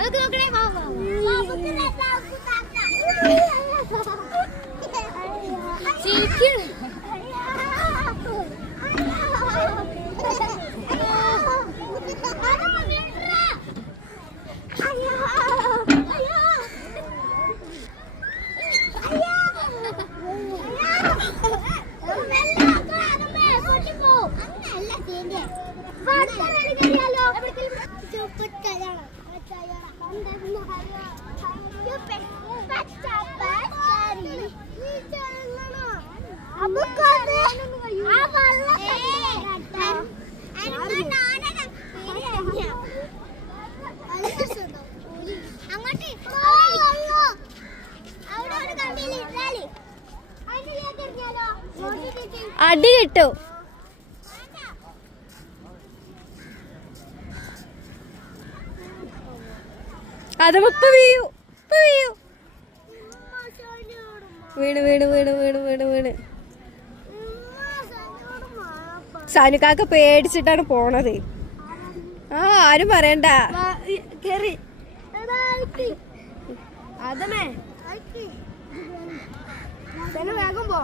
അതൊക്കെ നോക്കണേ. അടി കിട്ടും. അത് വീണ് വീണ് വീണ് വീണ് വീണ് വീണ് സാനുക്കാക്ക പേടിച്ചിട്ടാണ് പോണത്. ആരും പറയണ്ട. വേഗം പോ.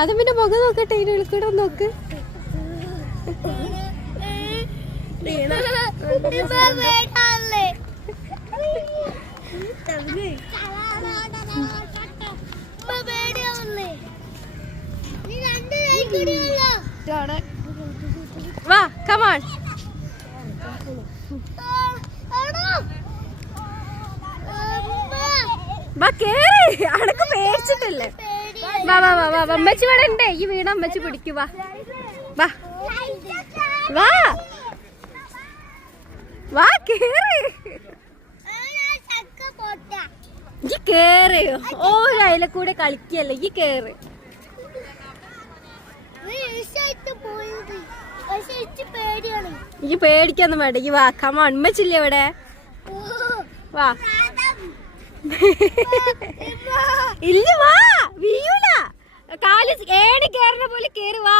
അത് പിന്നെ മുഖം നോക്കട്ടെ, ഇതിൽക്കൂടെ നോക്ക്. വാ, come on. വാ കേറി. അടക്ക് പേടിച്ചിട്ടല്ലേ. വാ വാ വാ വാ. അമ്മച്ചി ഇവിടെ ഉണ്ടേ. ഈ വീട് അമ്മച്ചി പിടിക്കു. വാ വാ വാ വാ കേറി. ഈ കേറ്. ഓരോ അതിലെ കൂടെ കളിക്കല്ലേ. ഈ കേറ്. ഈ പേടിക്കൊന്നും വേണ്ട. ഈ വാ, കമോൺ. അമ്മച്ചില്ലേ ഇവിടെ. വാ. ഇല്ല, വാ. വീയൂല. കാല് ഏണി കേറുന്ന പോലെ കേറി. വാ.